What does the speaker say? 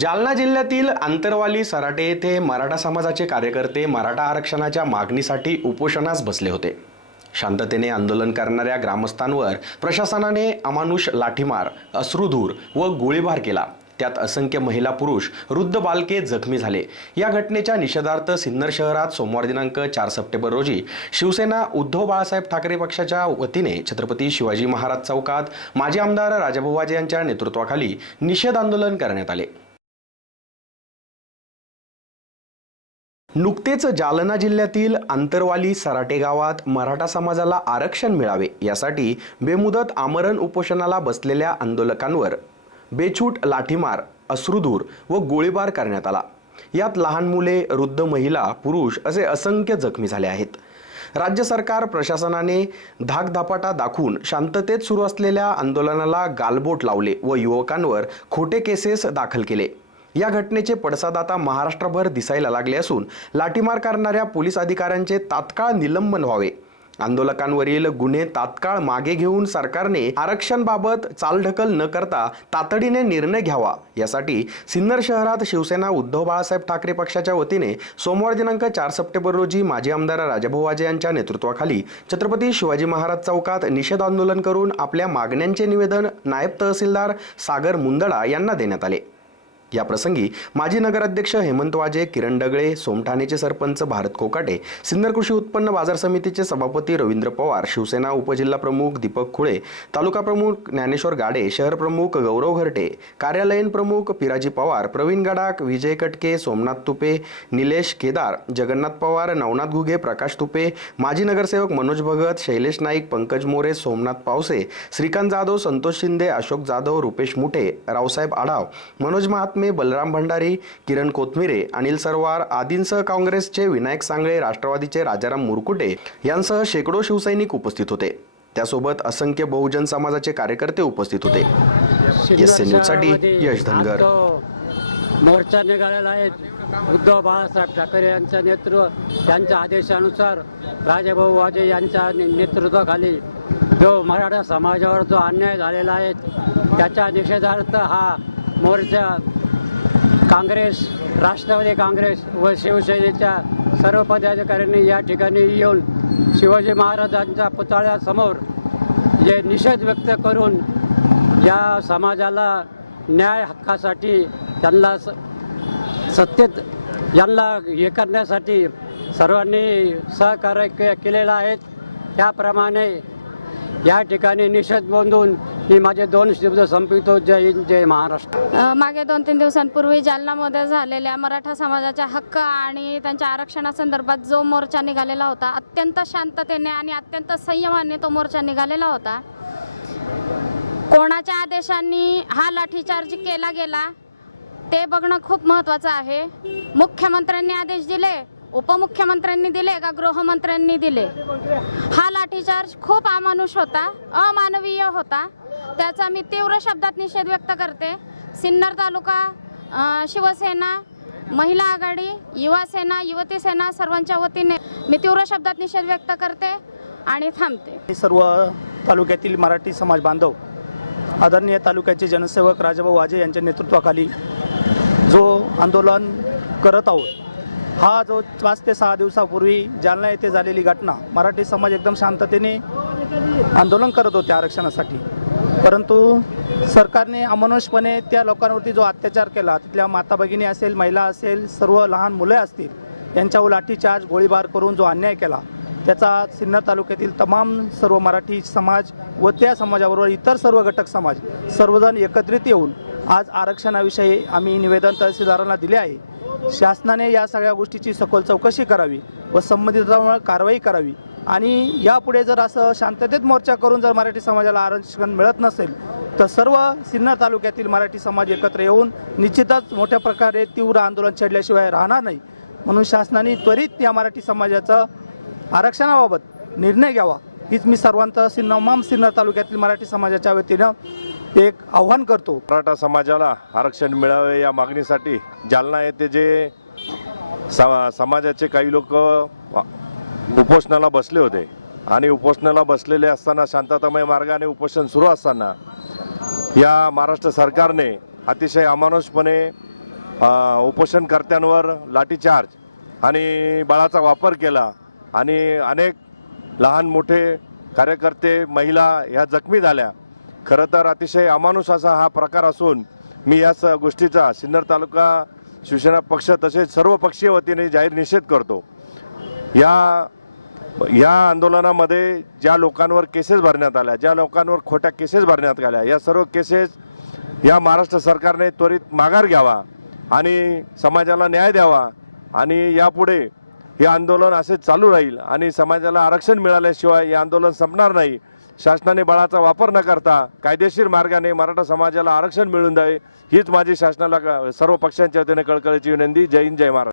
जालना जिल्ह्यातील आंतरवाली सराटे येथे मराठा समाजाचे कार्यकर्ते मराठा आरक्षणाच्या मागणीसाठी उपोषणास बसले होते. शांततेने आंदोलन करणाऱ्या ग्रामस्थांवर प्रशासनाने अमानुष लाठीमार अश्रुधूर व गोळीबार केला. त्यात असंख्य महिला पुरुष वृद्ध बालके जखमी झाले. या घटनेच्या निषेधार्थ सिन्नर शहरात सोमवार दिनांक चार सप्टेंबर रोजी शिवसेना उद्धव बाळासाहेब ठाकरे पक्षाच्या वतीने छत्रपती शिवाजी महाराज चौकात माजी आमदार राजाभाऊ वाजे यांच्या नेतृत्वाखाली निषेध आंदोलन करण्यात आले. नुकतेच जालना जिल्ह्यातील आंतरवाली सराटे गावात मराठा समाजाला आरक्षण मिळावे यासाठी बेमुदत आमरण उपोषणाला बसलेल्या आंदोलकांवर बेछूट लाठीमार अश्रुधूर व गोळीबार करण्यात आला. यात लहान मुले वृद्ध महिला पुरुष असे असंख्य जखमी झाले आहेत. राज्य सरकार प्रशासनाने धाकधापाटा दाखवून शांततेत सुरू असलेल्या आंदोलनाला गालबोट लावले व युवकांवर खोटे केसेस दाखल केले. या घटनेचे पडसाद आता महाराष्ट्रभर दिसायला लागले असून लाठीमार करणाऱ्या पोलीस अधिकाऱ्यांचे तात्काळ निलंबन व्हावे. आंदोलकांवरील गुन्हे तात्काळ मागे घेऊन सरकारने आरक्षणबाबत चालढकल न करता तातडीने निर्णय घ्यावा. यासाठी सिन्नर शहरात शिवसेना उद्धव बाळासाहेब ठाकरे पक्षाच्या वतीने सोमवार दिनांक चार सप्टेंबर रोजी माजी आमदार राजाभाऊ वाजे यांच्या नेतृत्वाखाली छत्रपती शिवाजी महाराज चौकात निषेध आंदोलन करून आपल्या मागण्यांचे निवेदन नायब तहसीलदार सागर मुंदडा यांना देण्यात आले. या प्रसंगी माजी नगराध्यक्ष हेमंत वाजे किरण डगळे सोमठाणेचे सरपंच भारत कोकाटे सिन्नर कृषी उत्पन्न बाजार समितीचे सभापती रवींद्र पवार शिवसेना उपजिल्हा प्रमुख दीपक खुळे तालुका प्रमुख ज्ञानेश्वर गाडे शहर प्रमुख गौरव घरटे कार्यालयीन प्रमुख पिराजी पवार प्रवीण गडाक विजय कटके सोमनाथ तुपे निलेश केदार जगन्नाथ पवार नवनाथ घुगे प्रकाश तुपे माजी नगरसेवक मनोज भगत शैलेश नाईक पंकज मोरे सोमनाथ पावसे श्रीकांत जाधव संतोष शिंदे अशोक जाधव रुपेश मुठे रावसाहेब आढाव मनोज महात्मे बलराम भंडारी किरण कोथमिरे अनिल सरवार आदींसह काँग्रेसचे विनायक सांगळे राष्ट्रवादीचे राजाराम मुरकुटे यांसह शेकडो शिवसैनिक उपस्थित होते. त्यासोबत असंख्य बहुजन समाजाचे कार्यकर्ते उपस्थित होते. एस न्यूजसाठी यश धनगर. मोर्चा निघालेला आहे. उद्धव बाळासाहेब ठाकरे यांच्या नेतृत्व त्यांच्या आदेशानुसार राजेभाऊ वाजे यांच्या नेतृत्वाखाली जो मराठा समाजावर जो अन्याय झालेला आहे त्याच्या निषेधार्थ हा मोर्चा काँग्रेस राष्ट्रवादी काँग्रेस व शिवसेनेच्या सर्व पदाधिकाऱ्यांनी या ठिकाणी येऊन शिवाजी महाराजांच्या पुतळ्यासमोर जे निषेध व्यक्त करून या समाजाला न्याय हक्कासाठी त्यांना स सत्तेत यांना हे करण्यासाठी सर्वांनी सहकार्य के केलेलं आहे. त्याप्रमाणे या ठिकाणी निषेध नोंदवून मी माझे दोन शब्द संपितो जय हिंद जय महाराष्ट्र. मागे दोन तीन दिवसांपूर्वी जालनामध्ये झालेल्या मराठा समाजाच्या हक्क आणि त्यांच्या आरक्षणासंदर्भात जो मोर्चा निघालेला होता अत्यंत शांततेने आणि अत्यंत संयमाने तो मोर्चा निघालेला होता. कोणाच्या आदेशांनी हा लाठीचार्ज केला गेला ते बघणं खूप महत्त्वाचं आहे. मुख्यमंत्र्यांनी आदेश दिले उपमुख्यमंत्र्यांनी दिले का गृहमंत्र्यांनी दिले? हा लाठीचार्ज खूप अमानुष होता अमानवीय होता. त्याचा मी तीव्र शब्दात निषेध व्यक्त करते. सिन्नर तालुका शिवसेना महिला आघाडी युवा सेना युवती सेना सर्वांच्या वतीने मी तीव्र शब्दात निषेध व्यक्त करते आणि थांबते. सर्व तालुक्यातील मराठी समाज बांधव आदरणीय तालुक्याचे जनसेवक राजाभाऊ वाजे यांच्या नेतृत्वाखाली जो आंदोलन करत आहोत हा जो पाच ते सहा दिवसापूर्वी जालना येथे झालेली घटना मराठी समाज एकदम शांततेने आंदोलन करत होते आरक्षणासाठी. परंतु सरकारने अमानुषपणे त्या लोकांवरती जो अत्याचार केला तिथल्या माता भगिनी असेल महिला असेल सर्व लहान मुले असतील यांच्यावर लाठीचार्ज गोळीबार करून जो अन्याय केला त्याचा सिन्नर तालुक्यातील तमाम सर्व मराठी समाज व त्या समाजाबरोबर इतर सर्व घटक समाज सर्वजण एकत्रित येऊन आज आरक्षणाविषयी आम्ही निवेदन तहसीलदारांना दिले आहे. शासनाने या सगळ्या गोष्टीची सखोल चौकशी करावी व संबंधितांवर कारवाई करावी. आणि यापुढे जर असं शांततेत मोर्चा करून जर मराठी समाजाला आरक्षण मिळत नसेल तर सर्व सिन्नर तालुक्यातील मराठी समाज एकत्र येऊन निश्चितच मोठ्या प्रकारे तीव्र आंदोलन छेडल्याशिवाय राहणार नाही. म्हणून शासनाने त्वरित या मराठी समाजाचं आरक्षणाबाबत निर्णय घ्यावा. हीच मी सर्वांचं सिन्नमाम सिन्नर तालुक्यातील मराठी समाजाच्या वतीनं एक आव्हान करतो. मराठा समाजाला आरक्षण मिळावे या मागणीसाठी जालना येथे जे सा समाजाचे काही लोक उपोषणाला बसले होते आणि उपोषणाला बसलेले असताना शांततामय मार्गाने उपोषण सुरू असताना या महाराष्ट्र सरकारने अतिशय अमानुषपणे उपोषणकर्त्यांवर लाठीचार्ज आणि बळाचा वापर केला आणि अनेक लहान मोठे कार्यकर्ते महिला ह्या जखमी झाल्या. खरं तर अतिशय अमानुष असा हा प्रकार असून मी या स गोष्टीचा सिन्नर तालुका शिवसेना पक्ष तसेच सर्व पक्षीय वतीने जाहीर निषेध करतो. या या आंदोलनामध्ये ज्या लोकांवर केसेस भरण्यात आल्या ज्या लोकांवर खोट्या केसेस भरण्यात आल्या या सर्व केसेस या महाराष्ट्र सरकारने त्वरित माघार घ्यावा आणि समाजाला न्याय द्यावा आणि यापुढे हे आंदोलन असे चालू राहील आणि समाजाला आरक्षण मिळाल्याशिवाय हे आंदोलन संपणार नाही शासनाने बळाचा वापर न करता कायदेशीर मार्गाने मराठा समाजाला आरक्षण मिळून द्यावे हीच माझी शासनाला सर्व पक्षांच्या वतीने कळकळीची विनंती. जय हिंद जय महाराज